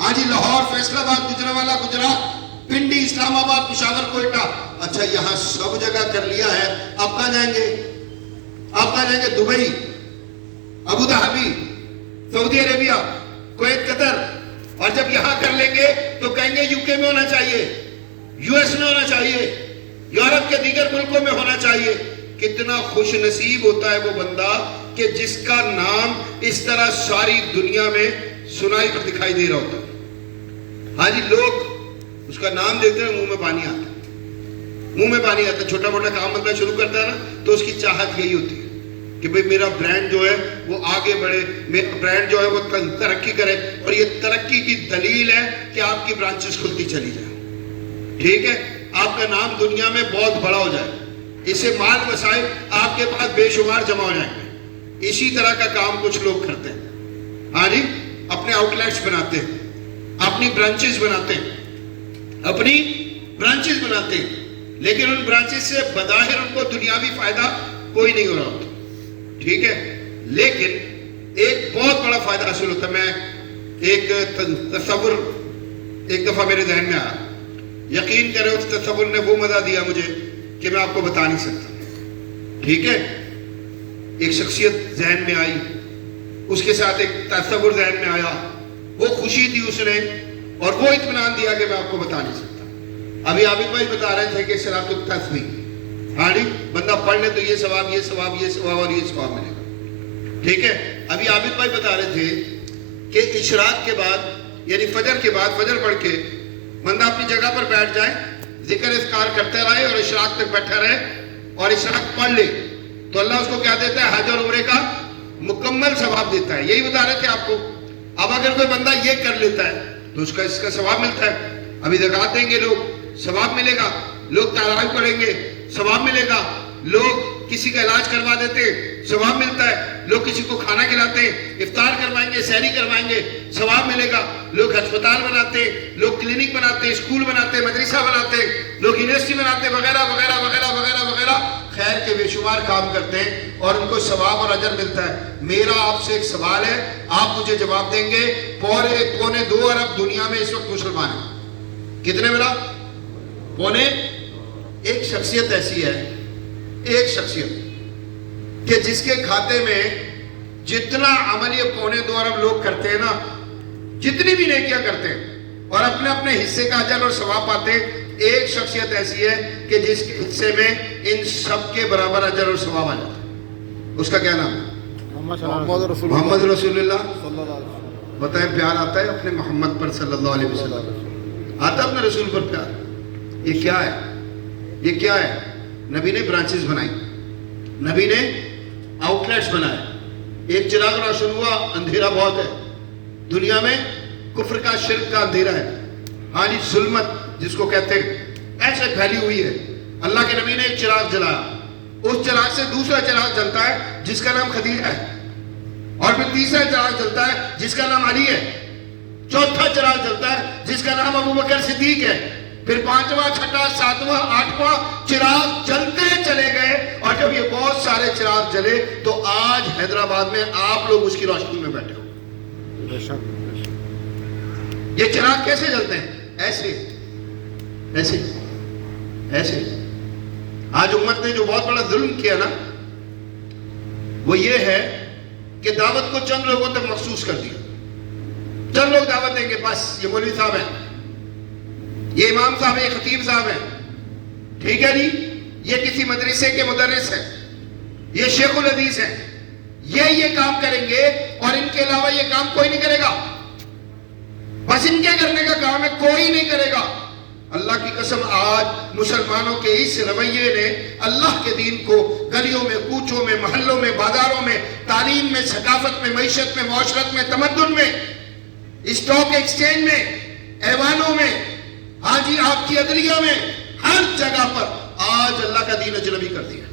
ہاں جی، لاہور، فیصل آباد، گجرانوالہ، گجرات، پنڈی، اسلام آباد، پشاور، کوئٹہ۔ اچھا یہاں سب جگہ کر لیا ہے، اب کہاں جائیں گے؟ اب کہاں جائیں گے؟ دبئی، ابو ظہبی، سعودی عربیہ، کویت، قطر۔ اور جب یہاں کر لیں گے تو کہیں گے یو کے میں ہونا چاہیے، یو ایس میں ہونا چاہیے، یورپ کے دیگر ملکوں میں ہونا چاہیے۔ کتنا خوش نصیب ہوتا ہے وہ بندہ کہ جس کا نام اس طرح ساری دنیا میں سنائی پر دکھائی دے رہا ہوتا ہے۔ ہاں جی، لوگ اس کا نام دیکھتے ہیں، منہ میں پانی آتا ہے، منہ میں پانی آتا ہے۔ چھوٹا موٹا کام بندہ شروع کرتا ہے نا تو اس کی چاہت یہی ہوتی ہے کہ بھئی میرا برانڈ جو ہے وہ آگے بڑھے، میرا برانڈ جو ہے وہ ترقی کرے، اور یہ ترقی کی دلیل ہے کہ آپ کی برانچز کھلتی چلی جائیں۔ ٹھیک ہے؟ آپ کا نام دنیا میں بہت بڑا ہو جائے، اس سے مال وسائل آپ کے پاس بے شمار جمع ہو جائیں گے۔ اسی طرح کا کام کچھ لوگ کرتے ہیں۔ ہاں جی، اپنے آؤٹ لیٹس بناتے ہیں، اپنی برانچز بناتے ہیں، اپنی برانچز بناتے ہیں، لیکن ان برانچز سے بظاہر ان کو دنیاوی فائدہ کوئی نہیں ہو رہا ہوتا۔ ٹھیک ہے؟ لیکن ایک بہت بڑا فائدہ حاصل ہوتا ہے۔ میں ایک تصور ایک دفعہ میرے ذہن میں آیا، یقین کرے اس تصور نے وہ مزہ دیا مجھے کہ میں آپ کو بتا نہیں سکتا۔ ٹھیک ہے؟ ایک شخصیت ذہن میں آئی، اس کے ساتھ ایک تصور ذہن میں آیا، وہ خوشی تھی اس نے، اور وہ اطمینان دیا کہ میں آپ کو بتا نہیں سکتا۔ ابھی عابد بھائی بتا رہے تھے کہ صلاۃ التسبیح، ہاں جی، بندہ پڑھ لے تو یہ ثواب، یہ ثواب، یہ ثواب اور یہ ثواب ملے گا۔ ٹھیک ہے؟ ابھی عابد بھائی بتا رہے تھے کہ اشراق کے بعد، یعنی فجر کے بعد، فجر پڑھ کے بندہ اپنی جگہ پر بیٹھ جائے، ذکر اذکار کرتے رہے اور اشراق تک بیٹھا رہے اور اشراق پڑھ لے تو اللہ اس کو کیا دیتا ہے؟ حج اور عمرے کا مکمل ثواب دیتا ہے۔ یہی بتا رہے تھے آپ کو۔ اب اگر کوئی بندہ یہ کر لیتا ہے تو اس کا ثواب ملتا ہے۔ ابھی زکوٰۃ دیں گے لوگ، ثواب ملے گا، لوگ تراویح پڑھیں گے، ثواب ملے گا، لوگ کسی کا علاج کروا دیتے ہیں، ثواب ملتا ہے، لوگ کسی کو کھانا کھلاتے ہیں، افطار کروائیں گے، سحری کروائیں گے، ثواب ملے گا، لوگ ہسپتال بناتے ہیں، لوگ کلینک بناتے ہیں، اسکول بناتے ہیں، مدرسہ بناتے ہیں، لوگ یونیورسٹی بناتے ہیں، وغیرہ وغیرہ وغیرہ وغیرہ وغیرہ، خیر کے بے شمار کام کرتے ہیں اور ان کو ثواب اور اجر ملتا ہے۔ میرا آپ سے ایک سوال ہے، آپ مجھے جواب دیں گے۔ 2.25 ارب دنیا میں اس وقت مسلمان ہیں۔ کتنے میرا؟ 2.25۔ ایک شخصیت ایسی ہے، ایک شخصیت کہ جس کے کھاتے میں جتنا عمل یہ 2.25 ارب لوگ کرتے ہیں نا، جتنی بھی نیکیاں کرتے ہیں اور اپنے اپنے حصے کا اجر اور ثواب پاتے ہیں، ایک شخصیت ایسی ہے کہ جس کے حصے میں ان سب کے برابر اجر اور ثواب آ جاتا ہے۔ اس کا کیا نام ہے؟ محمد رسول اللہ۔ بتائیں پیار آتا ہے اپنے محمد پر صلی اللہ علیہ وسلم؟ آتا ہے اپنے رسول پر پیار؟ یہ کیا ہے؟ یہ کیا ہے؟ نبی نے برانچز بنائی، نبی نے آؤٹ لیٹس بنائے۔ ایک چراغ روشن ہوا، اندھیرا بہت ہے دنیا میں، کفر کا، شرک کا اندھیرا ہے، ہاں جی، ظلمت جس کو کہتے ہیں، ایسے پھیلی ہوئی ہے۔ اللہ کے نبی نے ایک چراغ جلایا، اس چراغ سے دوسرا چراغ جلتا ہے جس کا نام خدیجہ ہے، اور پھر تیسرا چراغ جلتا ہے جس کا نام علی ہے، چوتھا چراغ جلتا ہے جس کا نام ابو بکر صدیق ہے، پھر 5واں 6واں 7واں 8واں چراغ جلتے چلے گئے، اور جب یہ بہت سارے چراغ جلے تو آج حیدرآباد میں آپ لوگ اس کی روشنی میں بیٹھے ہو۔ بے شک۔ یہ چراغ کیسے جلتے ہیں؟ ایسے ایسے ایسے۔ آج امت نے جو بہت بڑا ظلم کیا نا، وہ یہ ہے کہ دعوت کو چند لوگوں تک مخصوص کر دیا۔ چند لوگ دعوت دیں گے، بس یہ مولوی صاحب ہیں، یہ امام صاحب ہیں، یہ خطیب صاحب ہیں، ٹھیک ہے جی، یہ کسی مدرسے کے مدرس ہیں، یہ شیخ الحدیث ہیں، یہ کام کریں گے اور ان کے علاوہ یہ کام کوئی نہیں کرے گا، بس ان کے کرنے کا کام ہے، کوئی نہیں کرے گا۔ اللہ کی قسم آج مسلمانوں کے اس رویے نے اللہ کے دین کو گلیوں میں، کوچوں میں، محلوں میں، بازاروں میں، تعلیم میں، ثقافت میں، معیشت میں، معاشرت میں، تمدن میں، اسٹاک ایکسچینج میں، ایوانوں میں، ہاں جی آپ کی عدلیہ میں، ہر جگہ پر آج اللہ کا دین اجنبی کر دیا۔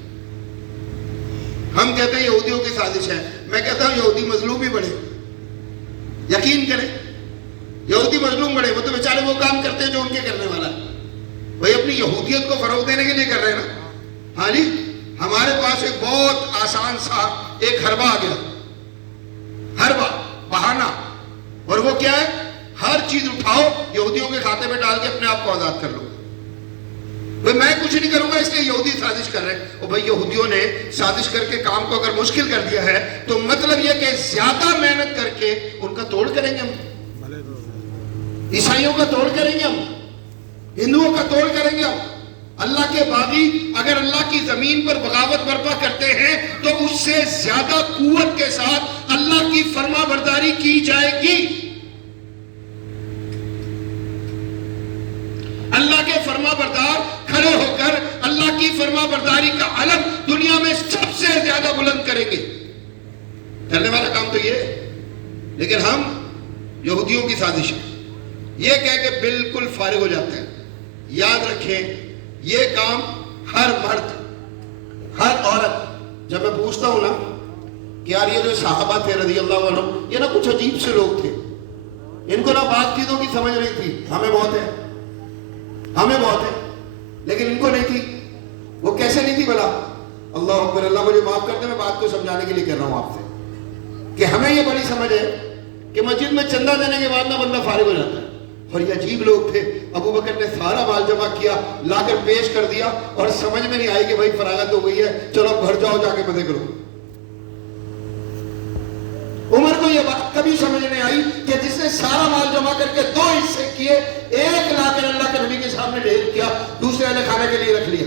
ہم کہتے ہیں یہودیوں کی سازش ہے، میں کہتا ہوں یہودی مظلوم ہی بڑے، یقین کریں یہودی مظلوم بڑے، وہ تو بیچارے وہ کام کرتے ہیں جو ان کے کرنے والا ہے، وہی اپنی یہودیت کو فروغ دینے کے لیے کر رہے ہیں نا۔ ہاں جی ہمارے پاس ایک بہت آسان سا ایک حربہ آ گیا، حربہ بہانہ، اور وہ کیا ہے؟ ہر چیز اٹھاؤ یہودیوں کے کھاتے میں ڈال کے اپنے آپ کو آزاد کر لو۔ بھئی میں کچھ نہیں کروں گا اس لیے یہودی سازش کر رہے ہیں، اور بھئی یہودیوں نے سازش کر کے کام کو اگر مشکل کر دیا ہے تو مطلب یہ کہ زیادہ محنت کر کے ان کا توڑ کریں گے ہم، عیسائیوں کا توڑ کریں گے ہم، ہندوؤں کا توڑ کریں گے ہم۔ اللہ کے باغی اگر اللہ کی زمین پر بغاوت برپا کرتے ہیں تو اس سے زیادہ قوت کے ساتھ اللہ کی فرما برداری کی جائے گی۔ اللہ کے فرما بردار کھڑے ہو کر اللہ کی فرما برداری کا علم دنیا میں سب سے زیادہ بلند کریں گے۔ کرنے والا کام تو یہ ہے، لیکن ہم یہودیوں کی سازش ہے یہ کہہ کے بالکل فارغ ہو جاتے ہیں۔ یاد رکھیں یہ کام ہر مرد، ہر عورت، جب میں پوچھتا ہوں نا کہ یار یہ جو صحابہ تھے رضی اللہ عنہ، یہ نا کچھ عجیب سے لوگ تھے، ان کو نا بعض چیزوں کی سمجھ نہیں تھی، ہمیں بہت ہے، ہمیں بہت ہے، لیکن ان کو نہیں تھی۔ وہ کیسے نہیں تھی بھلا؟ اللہ اکبر، اللہ مجھے معاف کرتے، میں بات کو سمجھانے کے لیے کہہ رہا ہوں آپ سے کہ ہمیں یہ بڑی سمجھ ہے کہ مسجد میں چندہ دینے کے بعد نہ بندہ فارغ ہو جاتا ہے، اور یہ عجیب لوگ تھے۔ ابو بکر نے سارا مال جمع کیا، لا کر پیش کر دیا، اور سمجھ میں نہیں آئی کہ بھائی فراغت ہو گئی ہے، چلو گھر جاؤ جا کے مزے کرو۔ عمر کو یہ بات کبھی سمجھ نہیں آئی کہ جس نے سارا مال جمع کر کے 2 حصے کیے، ایک لا کر اللہ کے نبی کے سامنے ڈھیر کیا، دوسرے نے کھانے کے لیے رکھ لیا۔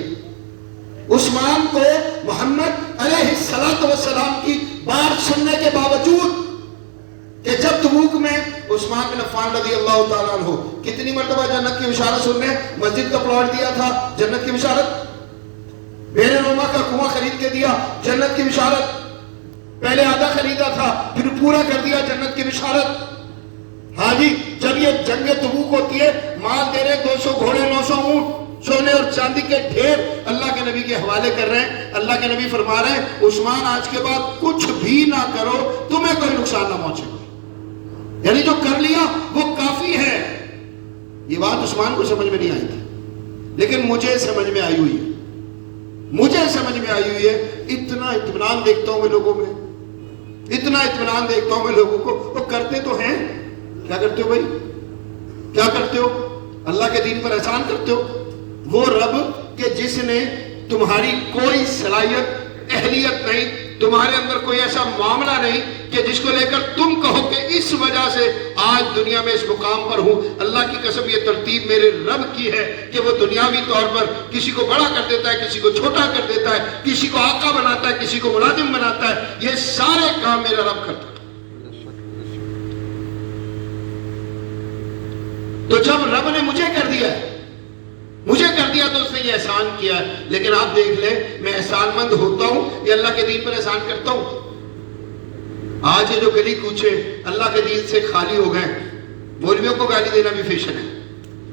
عثمان کو محمد علیہ السلام کی بات سننے کے باوجود کہ جب تبوک میں عثمان بن عفان رضی اللہ تعالیٰ عنہ کتنی مرتبہ جنت کی بشارت سننے، مسجد کا پلاٹ دیا تھا، جنت کی بشارت، بیر روما کا کنواں خرید کے دیا، جنت کی بشارت، پہلے آدھا خریدا تھا پھر پورا کر دیا، جنت کی بشارت۔ ہاں جی جب یہ جنگ تبوک ہوتی ہے، مال دے رہے 200 گھوڑے، 900 اونٹ، سونے اور چاندی کے ڈھیر اللہ کے نبی کے حوالے کر رہے ہیں۔ اللہ کے نبی فرما رہے ہیں عثمان آج کے بعد کچھ بھی نہ کرو، تمہیں کوئی نقصان نہ پہنچے، یعنی جو کر لیا وہ کافی ہے۔ یہ بات عثمان کو سمجھ میں نہیں آئی تھی، لیکن مجھے سمجھ میں آئی ہوئی ہے، مجھے سمجھ میں آئی ہوئی ہے۔ اتنا اطمینان دیکھتا ہوں میں لوگوں میں، اتنا اطمینان دیکھتا ہوں میں لوگوں کو، وہ کرتے تو ہیں۔ کیا کرتے ہو بھائی؟ کیا کرتے ہو؟ اللہ کے دین پر احسان کرتے ہو۔ وہ رب کہ جس نے تمہاری کوئی صلاحیت، اہلیت نہیں، تمہارے اندر کوئی ایسا معاملہ نہیں کہ جس کو لے کر تم کہو کہ اس وجہ سے آج دنیا میں اس مقام پر ہوں۔ اللہ کی قسم یہ ترتیب میرے رب کی ہے کہ وہ دنیاوی طور پر کسی کو بڑا کر دیتا ہے، کسی کو چھوٹا کر دیتا ہے، کسی کو آقا بناتا ہے، کسی کو ملازم بناتا ہے۔ یہ سارے کام میرا رب کرتا ہے۔ تو جب رب نے مجھے کر دیا ہے، مجھے کر دیا تو اس نے یہ احسان کیا ہے۔ لیکن آپ دیکھ لیں میں احسان مند ہوتا ہوں یا اللہ کے دین پر احسان کرتا ہوں؟ آج یہ جو گلی کوچے اللہ کے دین سے خالی ہو گئے، مولویوں کو گالی دینا بھی فیشن ہے،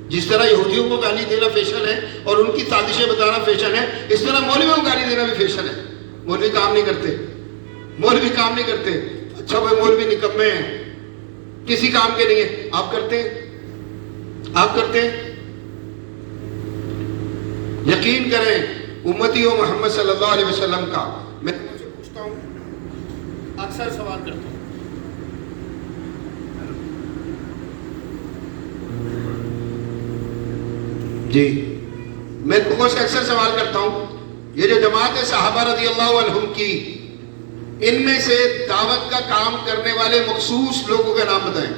جس طرح یہودیوں کو گالی دینا فیشن ہے اور ان کی سازشیں بتانا فیشن ہے، اس طرح مولویوں کو گالی دینا بھی فیشن ہے۔ مولوی کام نہیں کرتے، مولوی کام نہیں کرتے، اچھا بھائی مولوی نکمے ہیں، کسی کام کے نہیں ہیں۔ آپ کرتے ہیں؟ آپ کرتے ہیں؟ یقین کریں امتی و محمد صلی اللہ علیہ وسلم کا. میں تم سے پوچھتا ہوں, اکثر سوال کرتا ہوں, جی میں لوگوں سے اکثر سوال کرتا ہوں, یہ جو جماعت ہے صحابہ رضی اللہ عنہم کی, ان میں سے دعوت کا کام کرنے والے مخصوص لوگوں کے نام بتائیں.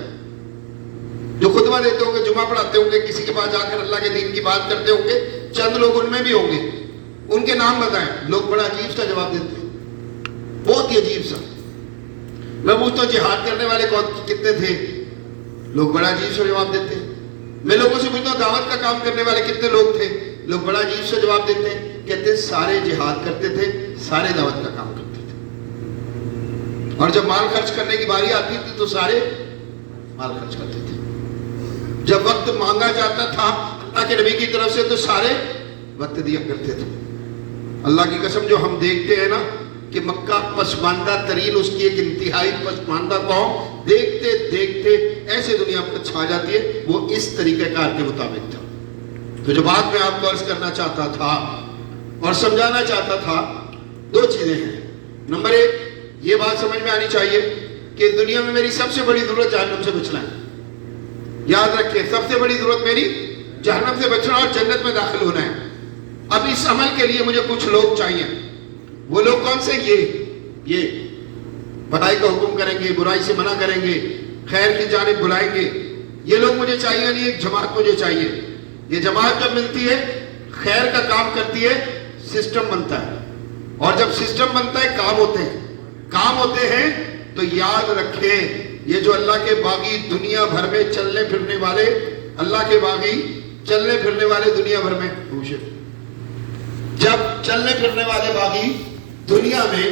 جو خطبہ دیتے ہوں گے, جمعہ پڑھاتے ہوں گے, کسی کے پاس جا کر اللہ کے دین کی بات کرتے ہوں گے, چند لوگ ان میں بھی ہوں گے, ان کے نام بتائیں. لوگ بڑا عجیب سا جواب دیتے ہیں, بہت ہی عجیب سا. میں پوچھتا ہوں جہاد کرنے والے کتنے تھے, لوگ بڑا عجیب سا جواب دیتے ہیں. میں لوگوں سے پوچھتا ہوں دعوت کا کام کرنے والے کتنے لوگ تھے, لوگ بڑا عجیب سے جواب دیتے ہیں, کہتے ہیں سارے جہاد کرتے تھے, سارے دعوت کا کام کرتے تھے, اور جب مال خرچ کرنے کی باری آتی تھی تو سارے مال خرچ کرتے تھے. جب وقت مانگا جاتا تھا اللہ کے نبی کی طرف سے تو سارے وقت دیا کرتے تھے. اللہ کی قسم جو ہم دیکھتے ہیں نا کہ مکہ پسماندہ ترین, اس کی ایک انتہائی پسماندہ قوم دیکھتے دیکھتے ایسے دنیا پر چھا جاتی ہے, وہ اس طریقہ کار کے مطابق تھا. تو جو بات میں آپ کو عرض کرنا چاہتا تھا اور سمجھانا چاہتا تھا, دو چیزیں ہیں. نمبر ایک, یہ بات سمجھ میں آنی چاہیے کہ دنیا میں میری سب سے بڑی ضرورت جہنم سے بچنا ہے. یاد رکھیں, سب سے بڑی ضرورت میری جہنم سے بچنا اور جنت میں داخل ہونا ہے. اب اس عمل کے لیے مجھے کچھ لوگ چاہیے. وہ لوگ کون سے؟ یہ بھلائی کا حکم کریں گے, برائی سے منع کریں گے, خیر کی جانب بلائیں گے. یہ لوگ مجھے چاہیے نہیں, ایک جماعت مجھے چاہیے. یہ جماعت جب ملتی ہے, خیر کا کام کرتی ہے, سسٹم بنتا ہے, اور جب سسٹم بنتا ہے کام ہوتے ہیں. تو یاد رکھیں, یہ جو اللہ کے باغی دنیا بھر میں چلنے پھرنے والے, اللہ کے باغی چلنے پھرنے والے دنیا بھر میں, جب چلنے پھرنے والے باغی دنیا میں